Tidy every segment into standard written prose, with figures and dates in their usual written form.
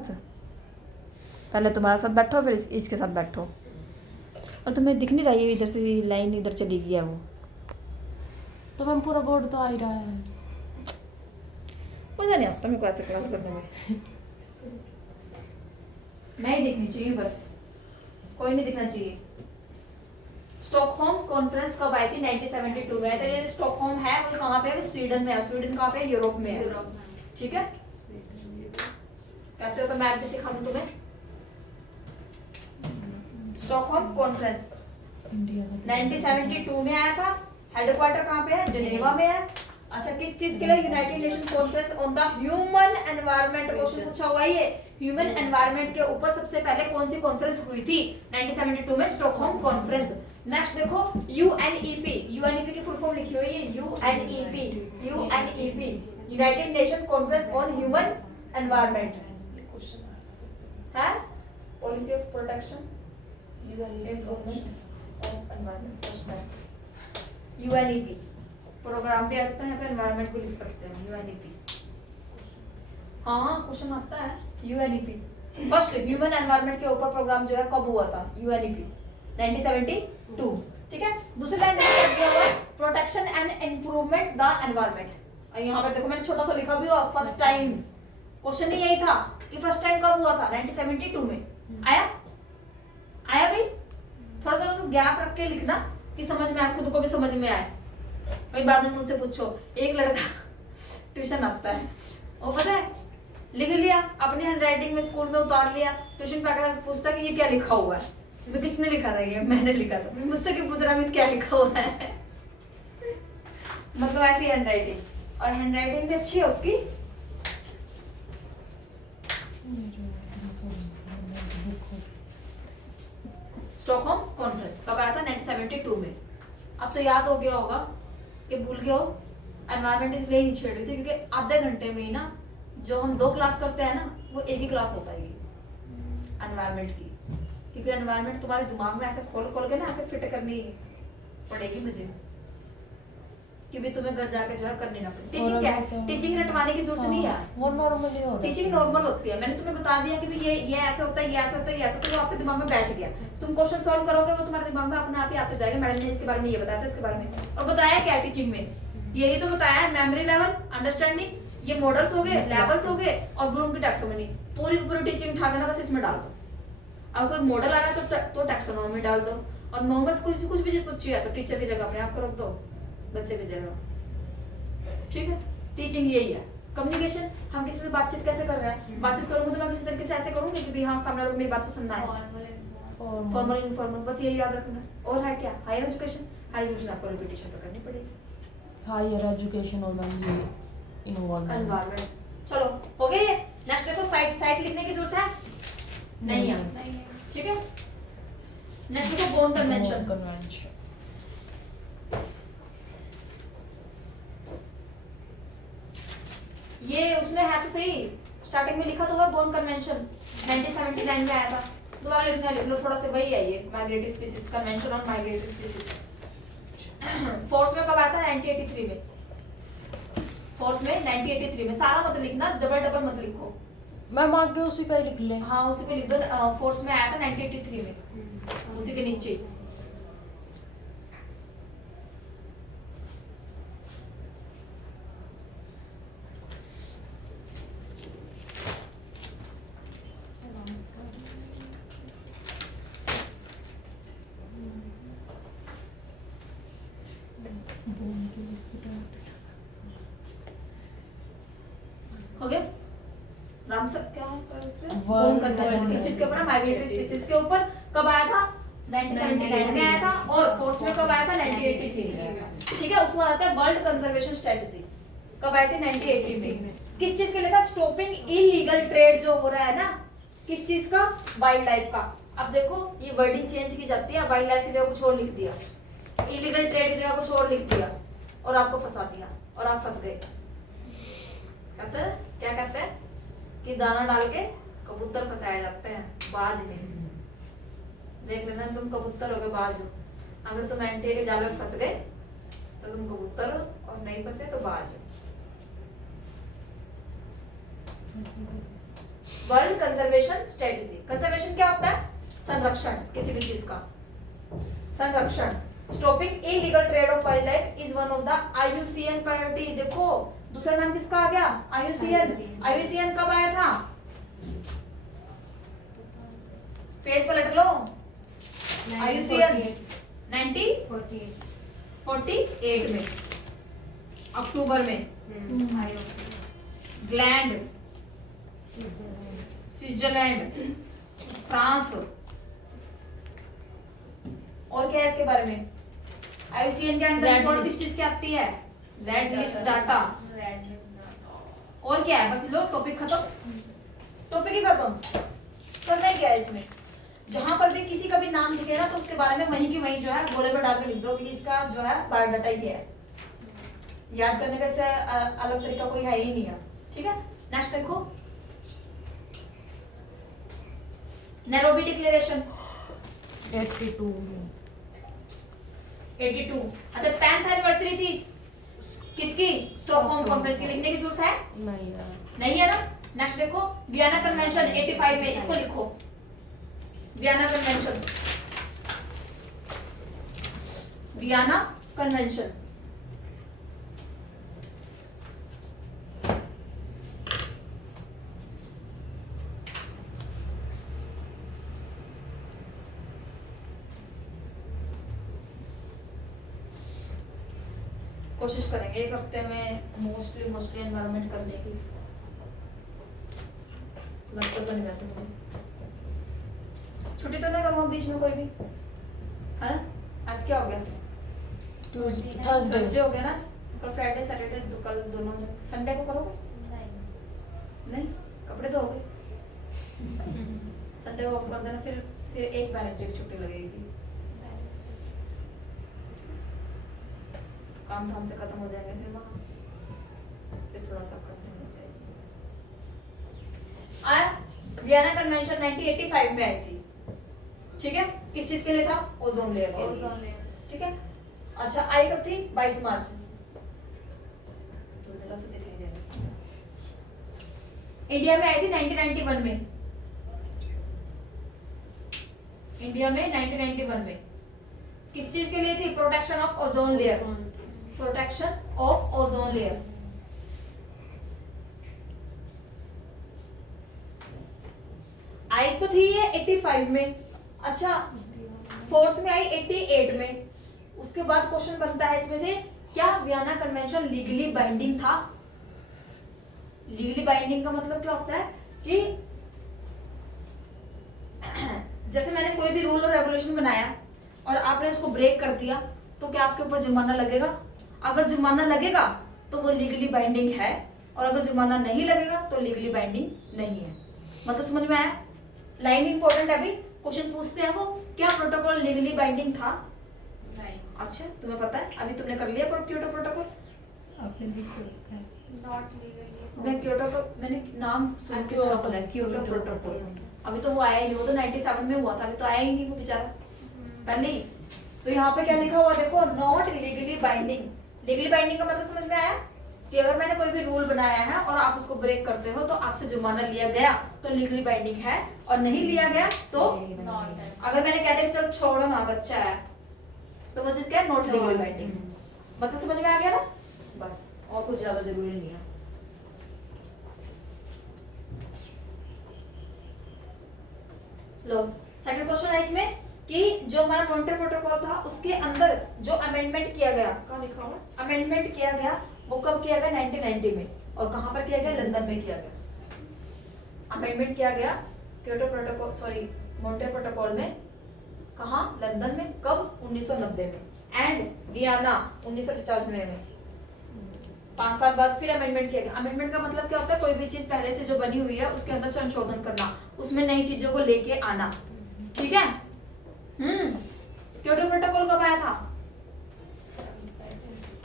था। पहले तुम्हारे साथ बैठो फिर इसके साथ बैठो। और तुम्हें दिख नहीं रही है इधर से लाइन इधर चली गई है वो। तो मैम पूरा बोर्ड तो आ ही रहा है। मजा नहीं आता मेरे को ऐसे क्लास करने में। मैं ही दिखनी चाहिए बस, कोई नहीं दिखना चाहिए। स्टॉकहोम कॉन्फ्रेंस कब आई थी? 1972 में। तो ये स्टॉकहोम है वो कहाँ पे है? स्वीडन में है। स्वीडन कहाँ पे है? यूरोप में है। ठीक है, कहते हो तो मैप भी सिखा दूं तुम्हें। स्टॉकहोम कॉन्फ्रेंस 1972 में आया था। हेडक्वार्टर कहाँ पे है? जिनेवा में है। अच्छा, किस चीज के लिए? United Nation Conference on the human environment. Question पूछा हुआ ये ह्यूमन एनवायरनमेंट के ऊपर सबसे पहले कौन सी कॉन्फ्रेंस हुई थी? 1972 में स्टॉकहोम कॉन्फ्रेंस। नेक्स्ट देखो यूएनईपी। यूएनईपी की फुल फॉर्म लिखी हुई है UNEP. UNEP United Nation Conference on Human Environment है। Policy of protection UNEP programme भी आता है, यहाँ पे एनवायरनमेंट भी लिख सकते हैं यूएनईपी। हाँ क्वेश्चन आता है यूएनईपी। फर्स्ट ह्यूमन एनवायरनमेंट के ऊपर प्रोग्राम जो है कब हुआ था? यूएनईपी 1972। ठीक है, दूसरी लाइन देखिए protection and improvement the environment. यहाँ पे देखो मैंने छोटा सा लिखा भी हुआ फर्स्ट टाइम। क्वेश्चन ही यही था कि फर्स्ट टाइम कब हुआ था? 1972 में। आया आया भाई? थोड़ा सा गैप रख के लिखना कि समझ में आए, खुद को भी समझ में आए। वही बाद में मुझसे पूछो, एक लड़का ट्यूशन आता है और पता है लिख लिया अपनी हैंडराइटिंग में, स्कूल में उतार लिया, ट्यूशन पे आकर पूछता कि ये क्या लिखा हुआ है। मैं किसने लिखा था? ये मैंने लिखा था। मुझसे क्यों पूछ रहा है क्या लिखा हुआ है? मतलब ऐसी हैंडराइटिंग, और हैंडराइटिंग भी अच्छी है उसकी। स्टॉकहोम कॉन्फ्रेंस कब आया था? 1972 में। अब तो याद हो गया होगा कि भूल गए हो। एनवायरनमेंट इसलिए नहीं छेड़ रही थी क्योंकि आधे घंटे में ही ना जो हम 2 क्लास करते हैं ना वो एक ही क्लास हो पाएगी एनवायरनमेंट की। क्योंकि एनवायरनमेंट तुम्हारे दिमाग में ऐसे खोल खोल के ना ऐसे फिट करनी पड़ेगी मुझे, क्योंकि तुम्हें घर जाके जो है करनी ना पड़े। टीचिंग क्या है? टीचिंग रटवाने की जरूरत नहीं है, वो नॉर्मली हो रहा है। टीचिंग नॉर्मल होती है। मैंने तुम्हें बता दिया कि ये ऐसा होता है, ये ऐसा होता है, ये ऐसा होता है, वो आपके दिमाग में बैठ गया। तुम क्वेश्चन सॉल्व करोगे वो तुम्हारे दिमाग में अपने आप ही आते जाएगा। मैडम ने इसके बारे में ये बताया था, इसके बारे में। और बताया क्या टीचिंग में? यही तो बताया है, मेमोरी लेवल, अंडरस्टैंडिंग, ये मॉडल्स हो गए, लेवल्स हो गए, और ब्लूम की टैक्सोनॉमी। पूरी पूरी टीचिंग उठा के ना बस इसमें डाल दो। अब कोई मॉडल आ रहा है तो टैक्सोनॉमी डाल दो, और नॉर्मल कुछ भी पूछी है तो टीचर की जगह अपने आप को रख दो, बच्चे की जगह। ठीक है, टीचिंग यही है। कम्युनिकेशन, हम किसी से बातचीत कैसे कर रहे हैं? बातचीत करूंगी तो मैं किसी तरीके से ऐसे करूंगी कि हाँ सामने वाले को मेरी बात पसंद आए। फॉर्मल इनफॉर्मल, बस यही याद रखना। और है क्या? Higher education. हायर एजुकेशन आपको रिपीटेशन तो करनी पड़ेगी। हायर एजुकेशन और मैम ये एनवायरनमेंट। चलो हो गया ये। नेक्स्ट देखो साइट लिखने की जरूरत है? नहीं है। ठीक है, नेक्स्ट देखो बोन कन्वेंशन। ये उसमें है तो सही, स्टार्टिंग में लिखा तो हुआ बोन कन्वेंशन 1979 में आया था। दोबारा लिखना, लिख लो थोड़ा सा, वही है ये migratory species, convention on migratory species. Force में कब आया था? 1983 में। फोर्स में 1983 में। सारा मत लिखना, डबल मत लिखो। मैम आगे उसी पे लिख ले। हाँ उसी पे लिख दो। फोर्स में आया था 1983 में, उसी के नीचे। हो गया? नाम से क्या बोन कन्वेंशन किस चीज के ऊपर? माइग्रेटरी स्पीसीज के ऊपर। कब आया था? 1979 में आया था। और फोर्स में कब आया था? 1983 में। ठीक है, उसमें आता है वर्ल्ड कंजर्वेशन स्ट्रेटजी। कब आई थी? 1980 में। किस चीज के लिए था? स्टॉपिंग इलीगल ट्रेड जो हो रहा है ना, किस चीज का? वाइल्ड लाइफ का। अब देखो ये वर्डिंग चेंज की जाती है, वाइल्ड लाइफ की जगह कुछ और लिख दिया, इलीगल ट्रेड की जगह कुछ और लिख दिया, और आपको फंसा दिया और आप फंस गए। कहते हैं क्या कहते हैं कि दाना डाल के कबूतर फंसाए जाते हैं, बाज नहीं। देख लेना तुम कबूतर हो गए, बाज हो। अगर तुम एंटी के जाल में फंस गए तो तुम कबूतर हो, और नहीं फंसे तो बाज हो। World conservation strategy. कंजर्वेशन क्या होता है? संरक्षण किसी भी चीज का, संरक्षण। Stopping illegal trade off wild life is one of the IUCN priority. देखो दूसरा नाम किसका आ गया? IUCN। IUCN कब आया था? पेज पलट लो। IUCN 1948 में, अक्टूबर में। Gland, Switzerland, France. और क्या है इसके बारे में? IUCN के अंदर रिपोर्ट किस चीज की आती है? Red list data. और क्या है? बस लो, टॉपिक खत्म। टॉपिक ही खत्म। करना ही क्या है इसमें? जहां पर भी किसी का भी नाम दिखे ना तो उसके बारे में वहीं की वहीं जो है गोले में डाल के लिख दो कि इसका जो है बायोडाटा ही है। याद करने का इससे अलग तरीका कोई है ही नहीं है। ठीक है, नेक्स्ट देखो, नैरोबी डिक्लेरेशन 82। 82। अच्छा, 10th एनिवर्सरी थी किसकी? स्टॉकहोम कॉन्फ्रेंस की। लिखने की जरूरत है? नहीं यार, नहीं है ना। नेक्स्ट देखो, वियना कन्वेंशन 85 में, इसको लिखो, वियना कन्वेंशन। वियना कन्वेंशन कोशिश करेंगे एक हफ्ते में मोस्टली एनवायरनमेंट करने की। लगता तो नहीं वैसे मुझे। छुट्टी तो नहीं करूँगा बीच में कोई भी, है ना? आज क्या हो गया? थर्सडे हो गया ना आज। कल फ्राइडे सैटरडे कल दोनों दिन। संडे को करोगे? नहीं, कपड़े धोगे? संडे को ऑफ कर देना, फिर एक वेडनेसडे की छुट्टी लगेगी। काम धाम से खत्म हो जाएंगे फिर वहाँ, फिर थोड़ा सा खत्म हो जाएगी। आया, वियना कन्वेंशन 1985 में आई थी। ठीक है, किस चीज के लिए था? ओजोन लेयर के लिए। ठीक है, अच्छा आई कब थी? 22 मार्च। तो जरा से दिखाई दे रहा है। इंडिया में आई थी 1991 में। इंडिया में 1991 में किस चीज के लिए थी? Protection of ozone layer. Protection of ozone layer. आई तो थी ये 85 में। अच्छा, फोर्स में आई 88 में। उसके बाद क्वेश्चन बनता है इसमें से, क्या वियना कन्वेंशन लीगली बाइंडिंग था? लीगली बाइंडिंग का मतलब क्या होता है कि जैसे मैंने कोई भी रूल और रेगुलेशन बनाया और आपने उसको ब्रेक कर दिया तो क्या आपके ऊपर जुर्माना लगेगा? अगर जुर्माना लगेगा तो वो लीगली बाइंडिंग है, और अगर जुर्माना नहीं लगेगा तो लीगली बाइंडिंग नहीं है। मतलब समझ में आया? लाइन इंपॉर्टेंट है। अभी क्वेश्चन पूछते हैं वो, क्या प्रोटोकॉल लीगली बाइंडिंग था? नहीं। अच्छा, तुम्हें पता है? अभी तुमने कर लिया क्योटो प्रोटोकॉल? आपने भी किया है। Not legally. मैं क्योटो का मैंने नाम सुन किसका बोला है? Kyoto protocol. अभी तो वो आया ही नहीं, वो तो 97 में हुआ था, अभी तो आया ही नहीं वो बेचारा पहले ही। तो यहाँ पे क्या लिखा हुआ देखो, not legally binding. Legally binding का मतलब समझ में आया कि अगर मैंने कोई भी रूल बनाया है और आप उसको ब्रेक करते हो तो आपसे जुर्माना लिया गया तो लीगली बाइंडिंग है, और नहीं लिया गया तो नॉट है। अगर मैंने कह दिया चल छोड़ो ना, बच्चा है, तो वो चीज क्या है? Not legally binding. मतलब समझ में आ गया ना? बस, और कुछ ज्यादा जरूरी नहीं है। लो, सेकंड क्वेश्चन है इसमें कि जो हमारा मॉन्ट्रियल प्रोटोकॉल था उसके अंदर जो अमेंडमेंट किया गया, कहाँ लिखा हुआ? अमेंडमेंट किया गया, वो कब किया गया? 1990 में। और कहाँ पर किया गया? लंदन में किया गया। अमेंडमेंट किया गया Kyoto protocol, sorry Montreal protocol में। कहाँ? लंदन में। कब? 1990 में। एंड वियना 1995 में। 5 साल बाद फिर अमेंडमेंट किया गया। अमेंडमेंट का मतलब क्या होता है? कोई भी चीज पहले से जो बनी हुई है उसके अंदर संशोधन करना, उसमें नई चीजों को लेके आना। ठीक है। क्योटो प्रोटोकॉल कब आया था?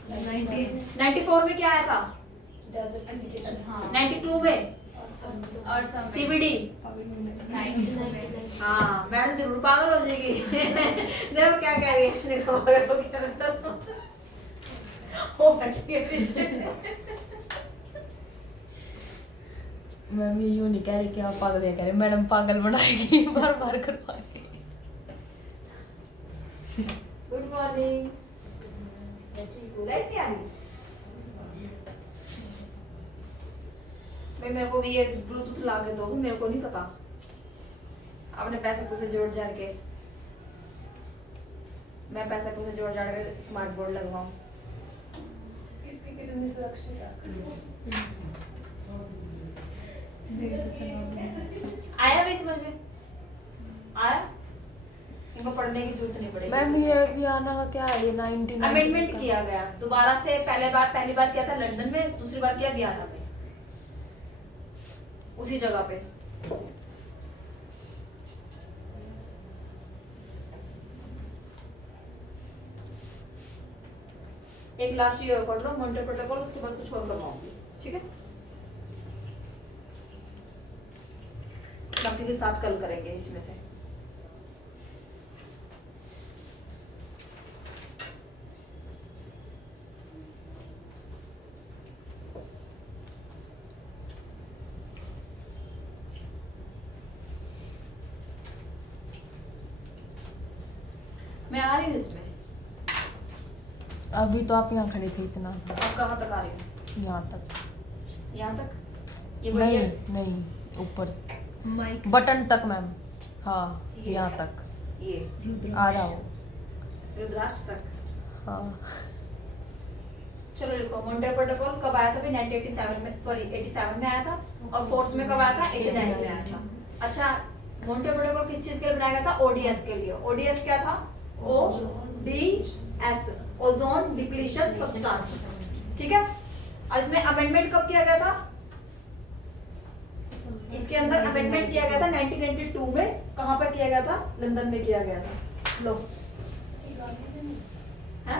94 में क्या आया था? 92 में और सीबीडी। हाँ, मैडम जरूर पागल हो जाएगी। देखो क्या कह रही है, देखो क्या मतलब हो पीछे। मैम ये यूँ नहीं कह रही कि आप पागल है, कह रहे मैडम पागल बनाएगी बार बार करवाएगी। Good morning. लाइट आ रही? मेरे को भी ये ब्लूटूथ ला के दो, मेरे को नहीं पता। अपने पैसे पूसे जोड़ जाड़ के मैं पैसे पूसे जोड़ जाड़ के स्मार्ट बोर्ड लगवाऊं। इसकी कितनी सुरक्षित है? आया भी समझ में? आया? इनको पढ़ने की जरूरत नहीं पड़ेगी। मैम ये वियाना का क्या है, ये 99 अमेंडमेंट किया गया दोबारा से। पहली बार किया था लंदन में, दूसरी बार किया वियना में, उसी जगह पे। एक लास्ट ईयर कर लो मॉनिटर प्रोटोकॉल, उसके बाद कुछ और करवाऊंगी, ठीक है? बाकी के साथ कल करेंगे इसमें से। मैं आ रही हूँ इसमें। अभी तो आप यहाँ खड़े थे इतना, अब कहाँ तक आ रही हूँ? यहाँ तक। यहाँ तक? ये नहीं बढ़िया। नहीं ऊपर माइक बटन तक मैम, हाँ ये। यहाँ तक ये आ रहा हो। रुद्राक्ष तक। हाँ चलो लिखो मॉनिटर प्रोटोकॉल कब आया था? भी 1987 में, सॉरी 87 में आया था। और फोर्स में कब आया था? 89 में आया था। अच्छा, मॉनिटर प्रोटोकॉल किस चीज के लिए बनाया गया था? ओडीएस के लिए। ओडीएस क्या था? ओडीएस, ओजोन डिप्लीशन सब्सटेंस, ठीक है? और इसमें अमेंडमेंट कब किया गया था? इसके अंदर अमेंडमेंट किया गया था 1992 में। कहां पर किया गया था? लंदन में किया गया था। लो है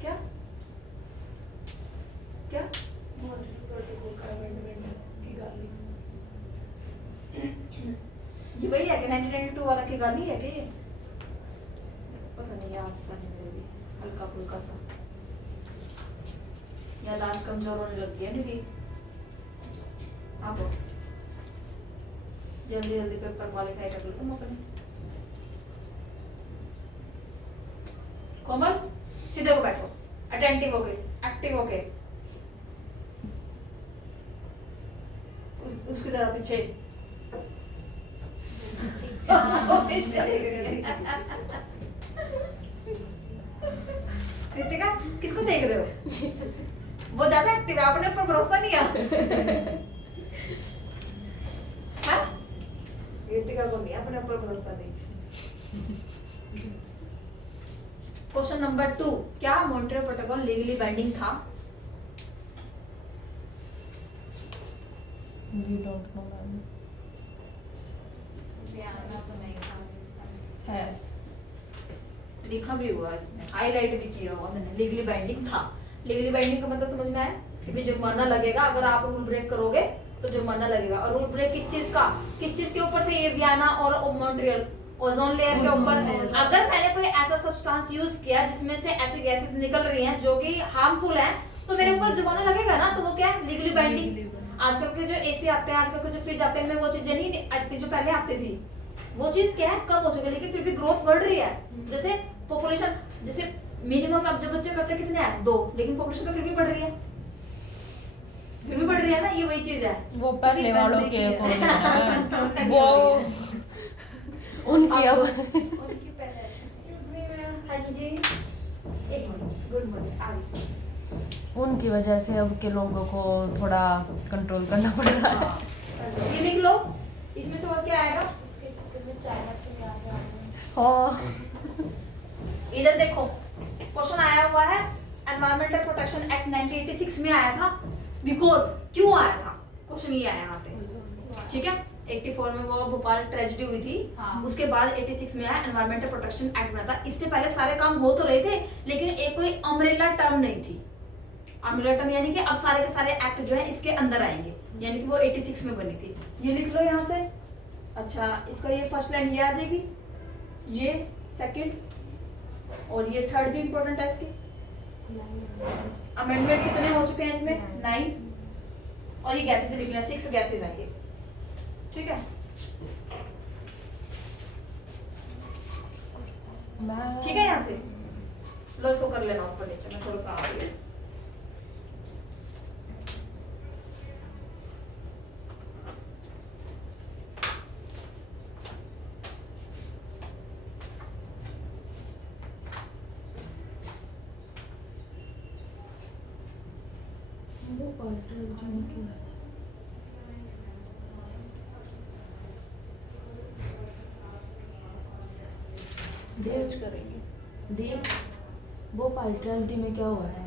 क्या क्या ये वही है कि 1992 वाला की गाली है कि ये? पता नहीं, याद सा नहीं मेरे भी, हल्का फुल्का सा यादाश्त कमजोर होने लग गई है मेरी। आप जल्दी जल्दी पेपर क्वालिफाई कर लो तुम अपने। कोमल सीधे को बैठो, अटेंटिव होके, एक्टिव होके, उसकी तरह पीछे। रितिका किसको देख रहे हो? वो ज्यादा एक्टिव है, अपने ऊपर भरोसा नहीं है। हाँ? रितिका को नहीं, अपने ऊपर भरोसा नहीं। क्वेश्चन नंबर 2, क्या मॉनिटर प्रोटोकॉल लीगली बाइंडिंग था? We don't know ma'am. है लिखा भी हुआ है इसमें, हाईलाइट भी किया हुआ मैंने, लीगली बाइंडिंग था। लीगली बाइंडिंग का मतलब समझ में आया कि भी जुर्माना लगेगा अगर आप रूल ब्रेक करोगे तो जुर्माना लगेगा। और रूल ब्रेक किस चीज का, किस चीज के ऊपर थे? ये वियना और मॉन्ट्रियल, ओजोन लेयर के ऊपर। अगर मैंने कोई ऐसा सब्सटेंस यूज किया जिसमें से ऐसी गैसेस निकल रही हैं जो कि हार्मफुल हैं, तो मेरे ऊपर जुर्माना लगेगा ना। तो वो क्या है? Legally binding. आजकल के जो एसी आते हैं, आजकल के जो फ्रिज आते हैं, इनमें वो चीजें नहीं आती जो पहले आती थी। वो चीज क्या है? कम हो चुकी है, लेकिन फिर भी ग्रोथ बढ़ रही है। जैसे पॉपुलेशन, जैसे मिनिमम अब जो बच्चे करते कितने हैं? 2, लेकिन पॉपुलेशन तो फिर भी बढ़ रही है, फिर भी बढ़ रही है ना। ये वही चीज है। वो पहले वालों के अकॉर्डिंग वो उनकी अब उनकी पहले। Excuse me ma'am. हाँ जी, एक मिनट। Good morning. आ रही। उनकी वजह से अब के लोगों को थोड़ा कंट्रोल करना पड़ रहा है। ये लिख लो, इसमें से और क्या आएगा? उसके चक्कर में चाइना से आ गया। हाँ इधर देखो, क्वेश्चन आया हुआ है एनवायरमेंटल प्रोटेक्शन एक्ट 1986 में आया था। बिकॉज क्यों आया था? क्वेश्चन ये आया यहाँ से, ठीक है? 84 में वो भोपाल ट्रेजेडी हुई थी। हाँ। उसके बाद 86 में आया एनवायरमेंटल प्रोटेक्शन एक्ट बना था। इससे पहले सारे काम हो तो रहे थे, लेकिन एक कोई अम्ब्रेला टर्म नहीं थी। अम्ब्रेला टर्म यानी कि अब सारे के सारे एक्ट जो है इसके अंदर आएंगे, यानी कि वो 86 में बनी थी। ये लिख लो यहाँ से। अच्छा, इसका ये फर्स्ट लाइन ये आ जाएगी, ये सेकंड, और ये थर्ड भी इंपॉर्टेंट है इसकी। अमेंडमेंट कितने हो चुके हैं इसमें? 9। और ये गैसेस लिख लेना, 6 गैसेस आएंगे, ठीक है। ठीक है, यहाँ से लो इसको कर लेना ऊपर नीचे, मैं थोड़ा सा आ रही हूँ। सर्च करेंगे। देख वो अल्ट्रासडी में क्या हुआ था?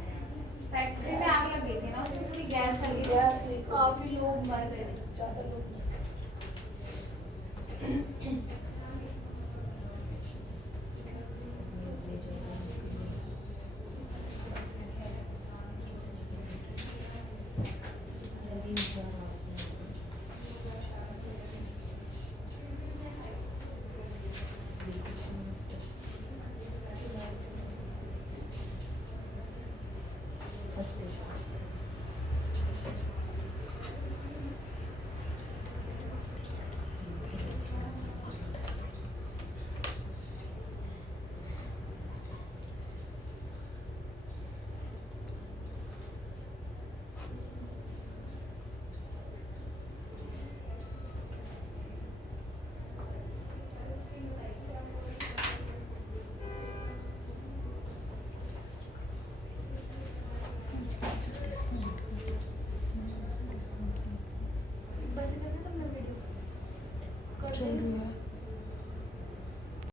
फैक्ट्री में आग लग गई थी ना, उसमें पूरी गैस फैल गई थी। गैस लीक, काफी लोग मर गए थे, ज्यादा लोग